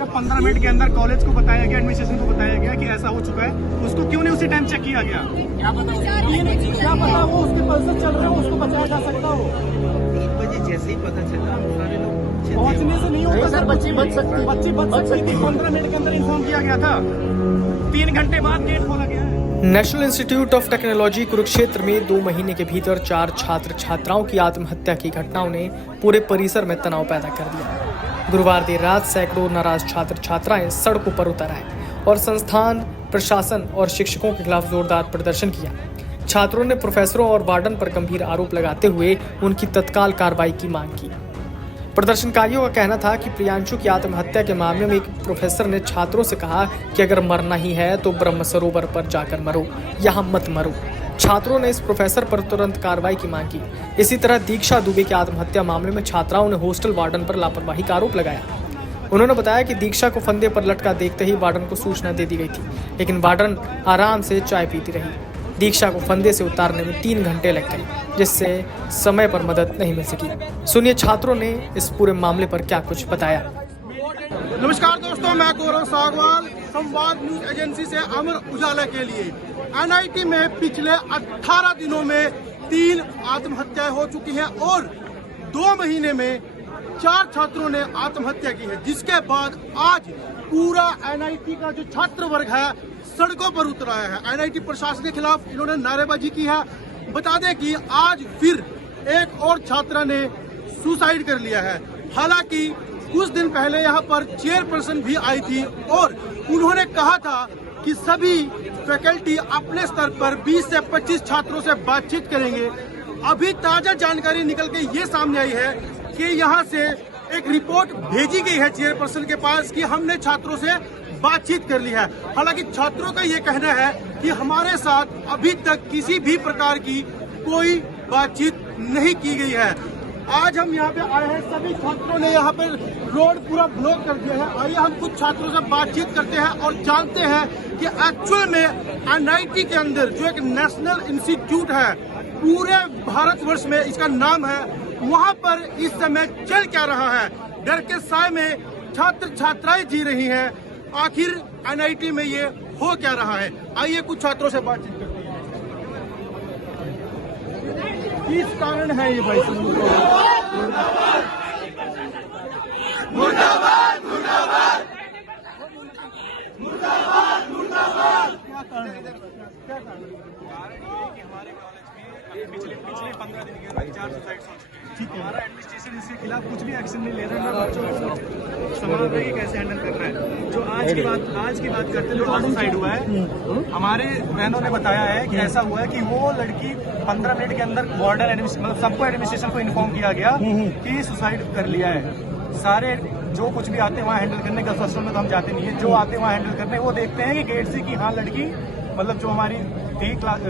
जब 15 मिनट के अंदर कॉलेज को बताया गया, एडमिनिस्ट्रेशन को बताया गया कि ऐसा हो चुका है, उसको क्यों नहीं उसी टाइम चेक किया गया? क्या पता वो उसके पल्स चल रहे हो, उसको बचाया जा सकता हो। 3 बजे जैसे ही पता चला सारे लोग पहुंचने से नहीं होता सर, बच्ची बच सकती थी। 15 मिनट के अंदर इन्फॉर्म किया गया था, 3 घंटे बाद गेट खोला गया है। National institute of technology Kurukshetra में 2 महीने के भीतर 4 छात्र छात्राओं की आत्महत्या की घटनाओं ने पूरे परिसर में तनाव पैदा कर दिया। गुरुवार देर रात सैकड़ों नाराज छात्र छात्राएं सड़कों पर उतर आए और संस्थान, प्रशासन और शिक्षकों के खिलाफ जोरदार प्रदर्शन किया। छात्रों ने प्रोफेसरों और वार्डन पर गंभीर आरोप लगाते हुए उनकी तत्काल कार्रवाई की मांग की। प्रदर्शनकारियों का कहना था कि प्रियांशु की आत्महत्या के मामले में एक प्रोफेसर ने छात्रों से कहा कि अगर मरना ही है तो ब्रह्म सरोवर पर जाकर मरो, यहाँ मत मरो। छात्रों ने इस प्रोफेसर पर तुरंत कार्रवाई की मांग की। इसी तरह दीक्षा दुबे की आत्महत्या मामले में छात्राओं ने हॉस्टल वार्डन पर लापरवाही का आरोप लगाया। उन्होंने बताया कि दीक्षा को फंदे पर लटका देखते ही वार्डन को सूचना दे दी गई थी, लेकिन वार्डन आराम से चाय पीती रही। दीक्षा को फंदे से उतारने में 3 घंटे लग गए, जिससे समय पर मदद नहीं मिल सकी। सुनिए छात्रों ने इस पूरे मामले पर क्या कुछ बताया। नमस्कार दोस्तों, मैं गौरव सागवाल, संवाद न्यूज एजेंसी से अमर उजाला के लिए। एनआईटी में पिछले 18 दिनों में 3 आत्महत्याएं हो चुकी हैं और 2 महीने में 4 छात्रों ने आत्महत्या की है, जिसके बाद आज पूरा एनआईटी का जो छात्र वर्ग है सड़कों पर उतर आया है। एनआईटी प्रशासन के खिलाफ इन्होंने नारेबाजी की है। बता दें कि आज फिर एक और छात्रा ने सुसाइड कर लिया है। हालांकि कुछ दिन पहले यहाँ पर चेयरपर्सन भी आई थी और उन्होंने कहा था कि सभी फैकल्टी अपने स्तर पर 20 से 25 छात्रों से बातचीत करेंगे। अभी ताजा जानकारी निकल के ये सामने आई है कि यहाँ से एक रिपोर्ट भेजी गई है चेयरपर्सन के पास कि हमने छात्रों से बातचीत कर ली है। हालांकि छात्रों का ये कहना है कि हमारे साथ अभी तक किसी भी प्रकार की कोई बातचीत नहीं की गई है। आज हम यहाँ पे आए हैं, सभी छात्रों ने यहाँ पे रोड पूरा ब्लॉक कर दिया है। आइए हम कुछ छात्रों से बातचीत करते हैं और जानते हैं कि एक्चुअल में एनआईटी के अंदर जो एक नेशनल इंस्टीट्यूट है, पूरे भारतवर्ष में इसका नाम है, वहाँ पर इस समय चल क्या रहा है। डर के साए में छात्र छात्राएं जी रही हैं। आखिर एनआईटी में ये हो क्या रहा है, आइए कुछ छात्रों से बातचीत करते हैं। किस कारण है ये भाई? मुर्दाबाद मुर्दाबाद मुर्दाबाद मुर्दाबाद। क्या कारण है? क्या कारण है? हमारे कॉलेज में पिछले 15 दिन के अंदर 4 सुसाइड हो चुके हैं। हमारा एडमिनिस्ट्रेशन इसके खिलाफ कुछ भी एक्शन नहीं ले रहा है। बच्चों को संभाल रहे कि कैसे हैंडल कर रहा है। जो आज की बात करते हैं, जो सुसाइड हुआ है, हमारे बहनों ने बताया है कि ऐसा हुआ है कि वो लड़की 15 मिनट के अंदर वार्डन मतलब सबको एडमिनिस्ट्रेशन को इन्फॉर्म किया गया कि सुसाइड कर लिया है। सारे जो कुछ भी आते हैं वहाँ हैंडल करने का, हॉस्टल में तो हम जाते नहीं है, जो आते हैं वहाँ हैंडल करने, वो देखते हैं कि गेट से कि हाँ लड़की मतलब जो हमारी थी क्लास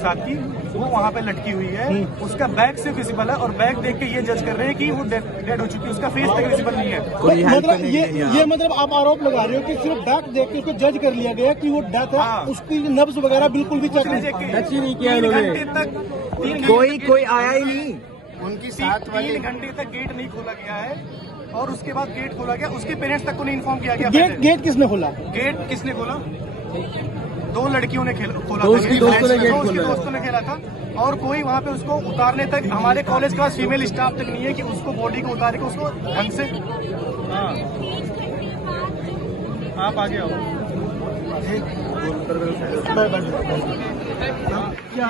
साथी वो वहाँ पे लटकी हुई है, उसका बैग से विजिबल है और बैग देख के ये जज कर रहे हैं कि वो डेड हो चुकी है, उसका फेस तक विजिबल नहीं है। मतलब ये मतलब आप आरोप लगा रहे हो कि सिर्फ बैग देख के उसको जज कर लिया गया कि वो डेथ है, उसकी नब्ज वगैरह बिल्कुल भी चेक नहीं किया। 3 घंटे तक कोई आया ही नहीं, उनकी 3 घंटे तक गेट नहीं खोला गया है और उसके बाद गेट खोला गया, उसके पेरेंट्स तक को नहीं इन्फॉर्म किया गया। गेट किसने खोला? गेट किसने खोला? 2 लड़कियों ने खोला था, उसके दोस्तों ने खेला था और कोई वहाँ पे उसको उतारने तक, हमारे कॉलेज का फीमेल स्टाफ तक नहीं है कि उसको बॉडी को उतार के उसको ढंग से। हाँ आप आगे आओ।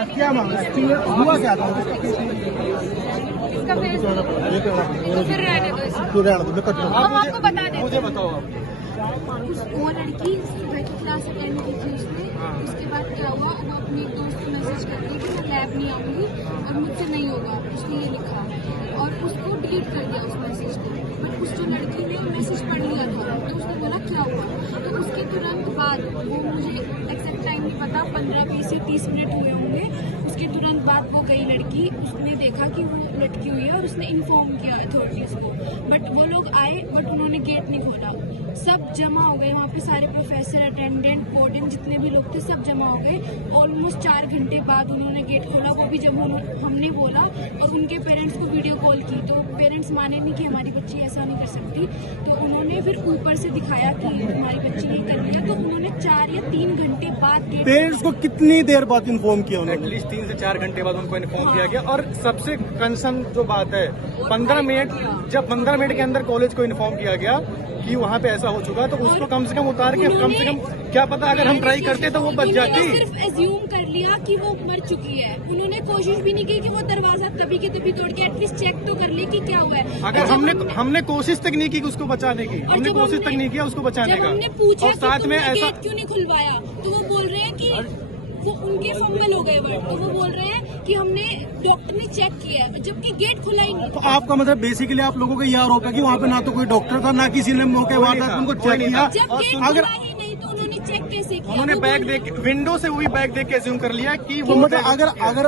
क्या मामला हुआ, क्या था? आपको बता दें, मुझे बताओ आप। वो लड़की सुबह की क्लास अटेंड की थी उसने। उसके बाद क्या हुआ, वो अपने एक दोस्त को मैसेज करती कि मैं लैब नहीं आऊंगी और मुझसे नहीं होगा, उसने ये लिखा और उसको डिलीट कर दिया उस मैसेज को। बट उस जो लड़की ने मैसेज पढ़ लिया था तो उसने बोला क्या हुआ, तो उसके तुरंत बाद, वो मुझे एग्जैक्ट टाइम नहीं पता, 15-20 से 30 मिनट हुए होंगे, उसके तुरंत बाद वो गई लड़की, उसने देखा कि वो लटकी हुई है और उसने इन्फॉर्म किया अथॉरिटीज को। बट वो लोग आए बट उन्होंने गेट नहीं खोला। सब जमा हो गए वहाँ पे, सारे प्रोफेसर, अटेंडेंट, वार्डन, जितने भी लोग थे सब जमा हो गए। ऑलमोस्ट 4 घंटे बाद उन्होंने गेट खोला, वो भी जब हमने बोला और उनके पेरेंट्स को वीडियो कॉल की तो पेरेंट्स माने नहीं कि हमारी बच्ची ऐसा नहीं कर सकती। तो उन्होंने फिर ऊपर से दिखाया कि हमारी बच्ची ने कर लिया, तो उन्होंने 4 या 3 घंटे बाद गेट। पेरेंट्स को कितनी देर बाद इन्फॉर्म किया उन्होंने? एटलीस्ट 3 से 4 घंटे बाद उनको इन्फॉर्म किया गया। और सबसे कंसर्न जो बात है, 15 मिनट, जब 15 मिनट के अंदर कॉलेज को इन्फॉर्म किया गया कि वहाँ पे ऐसा हो चुका, तो उसको कम से कम उतार के, कम से कम क्या पता अगर हम ट्राई करते तो वो बच जाती। सिर्फ एज्यूम कर लिया कि वो मर चुकी है, उन्होंने कोशिश भी नहीं की कि वो दरवाजा तभी के तभी तोड़ के एटलीस्ट चेक तो कर ले कि क्या हुआ है। अगर हमने कोशिश तक नहीं की उसको बचाने की, हमने कोशिश तक नहीं किया उसको बचाने का। हमने पूछा और साथ में ऐसा गेट क्यों नहीं खुलवाया, तो वो बोल रहे हैं कि वो उनके फंगल हो गए वर्ड, तो वो बोल रहे हैं कि हमने डॉक्टर ने चेक किया है, जबकि गेट खुला ही नहीं। तो आपका मतलब बेसिकली आप लोगों का ये आरोप है कि वहाँ पे ना तो कोई डॉक्टर था, ना किसी ने मौके बाद उनको चेक किया। जब गेट अगर खुला ही नहीं तो उन्होंने चेक कैसे किया? उन्होंने वो बैग बोल देख, विंडो से वो भी बैग देख के एज्यूम कर लिया कि तो वो मतलब अगर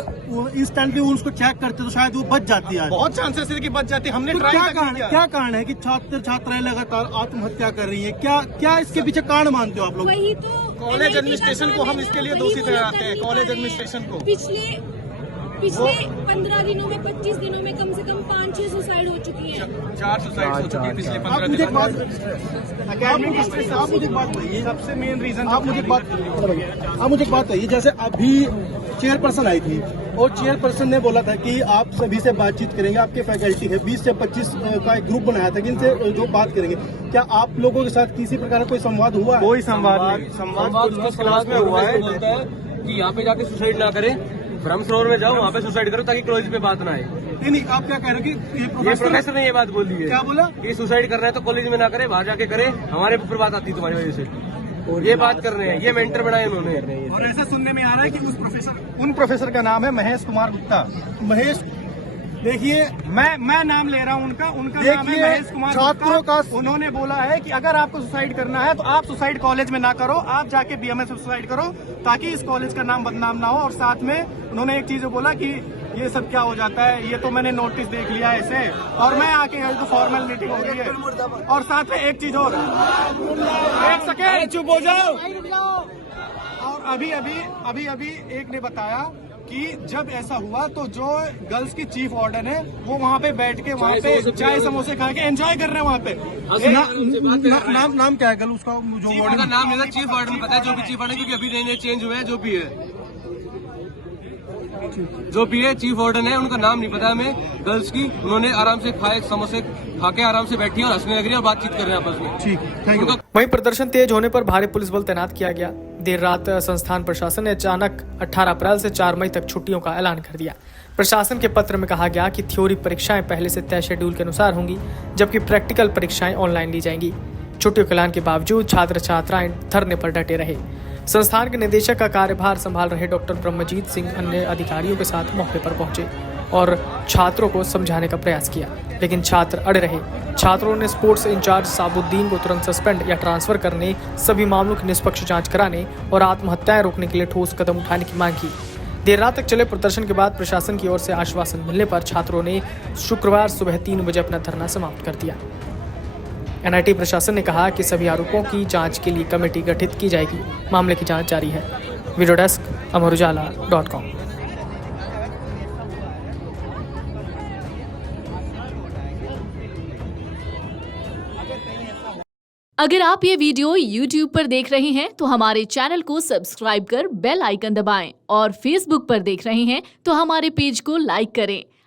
इंस्टेंटली उसको चेक करते तो शायद वो बच जाती है। बहुत चांसेस है कि बच जाती। हमने तो ट्राई क्या तक कारण नहीं किया। क्या कारण है कि छात्र छात्राएं लगातार आत्महत्या कर रही है? क्या इसके पीछे कारण मानते हो आप लोग? वही तो कॉलेज एडमिनिस्ट्रेशन को हम इसके लिए दोषी ठहराते हैं, कॉलेज एडमिनिस्ट्रेशन को। पिछले 15 दिनों में, 25 दिनों में कम से कम 5-6 सुसाइड हो चुकी है। 4 सुसाइड हो चुकी है पिछले 15 आप मुझे दिनों में। आप मुझे एक बात बताइए, सबसे मेन रीजन आप मुझे एक बात बताइए, जैसे अभी चेयरपर्सन आई थी और चेयरपर्सन ने बोला था कि आप सभी से बातचीत करेंगे, आपके फैकल्टी है 20 से 25 का एक ग्रुप बनाया था कि इनसे जो बात करेंगे। क्या आप लोगों के साथ किसी प्रकार का कोई संवाद हुआ? कोई संवाद नहीं। संवाद कुछ क्लास में हुआ है, बोलता है कि यहाँ पे जाके सुसाइड ना करें, ब्रह्मसरोवर में जाओ, वहाँ पे सुसाइड करो ताकि कॉलेज पे बात ना आए। नहीं, आप क्या कह रहे हैं कि ये प्रोफेसर ने ये बात बोल दी है। क्या बोला? कि सुसाइड करना है तो कॉलेज में ना करे, बाहर जाके करे, हमारे ऊपर बात आती है तुम्हारी वजह से। और ये बात कर रहे हैं, ये मेंटर बनाए उन्होंने। और ऐसा सुनने में आ रहा है कि उन प्रोफेसर का नाम है महेश कुमार गुप्ता। महेश, देखिए मैं नाम ले रहा हूँ उनका नाम है महेश कुमार छात्रों गुप्ता। का उन्होंने बोला है कि अगर आपको सुसाइड करना है तो आप सुसाइड कॉलेज में ना करो, आप जाके बीएमएस में सुसाइड करो ताकि इस कॉलेज का नाम बदनाम ना हो। और साथ में उन्होंने एक चीज बोला कि ये सब क्या हो जाता है, ये तो मैंने नोटिस देख लिया ऐसे, और मैं आके यहाँ तो फॉर्मल मीटिंग हो गई है। और साथ में एक चीज और, एक सेकेंड चुप हो जाओ। और अभी एक ने बताया कि जब ऐसा हुआ तो जो गर्ल्स की चीफ वार्डन है वो वहाँ पे बैठ के वहाँ पे चाय समोसे खा के एंजॉय कर रहे हैं वहाँ पे। नाम क्या है गर्ल उसका जो उनका वार्डन? नाम लेना चीफ वार्डन पता है, जो भी चीफ वार्डन, क्योंकि अभी नए चेंज हुए हैं, जो भी है चीफ वार्डन है, उनका नाम नहीं पता हमें। गर्ल्स की उन्होंने आराम से खाए समोसे, खा के आराम से बैठी है और हंसने लग रही है और बातचीत कर रहे हैं आपस में। ठीक, थैंक यू। वहीं प्रदर्शन तेज होने पर भारी पुलिस बल तैनात किया गया। देर रात संस्थान प्रशासन ने अचानक 18 अप्रैल से 4 मई तक छुट्टियों का ऐलान कर दिया। प्रशासन के पत्र में कहा गया कि थ्योरी परीक्षाएं पहले से तय शेड्यूल के अनुसार होंगी, जबकि प्रैक्टिकल परीक्षाएं ऑनलाइन ली जाएंगी। छुट्टियों के ऐलान के बावजूद छात्र छात्राएं धरने पर डटे रहे। संस्थान के निदेशक का कार्यभार संभाल रहे डॉक्टर ब्रह्मजीत सिंह अन्य अधिकारियों के साथ मौके पर पहुंचे और छात्रों को समझाने का प्रयास किया, लेकिन छात्र अड़े रहे। छात्रों ने स्पोर्ट्स इंचार्ज साबुद्दीन को तुरंत सस्पेंड या ट्रांसफर करने, सभी मामलों की निष्पक्ष जांच कराने और आत्महत्याएं रोकने के लिए ठोस कदम उठाने की मांग की। देर रात तक चले प्रदर्शन के बाद प्रशासन की ओर से आश्वासन मिलने पर छात्रों ने शुक्रवार सुबह 3 बजे अपना धरना समाप्त कर दिया। एनआईटी प्रशासन ने कहा कि सभी आरोपों की जांच के लिए कमेटी गठित की जाएगी। मामले की जांच जारी है। Video desk Amarujala dot com. अगर आप ये वीडियो YouTube पर देख रहे हैं तो हमारे चैनल को सब्सक्राइब कर बेल आइकन दबाएं और Facebook पर देख रहे हैं तो हमारे पेज को लाइक करें।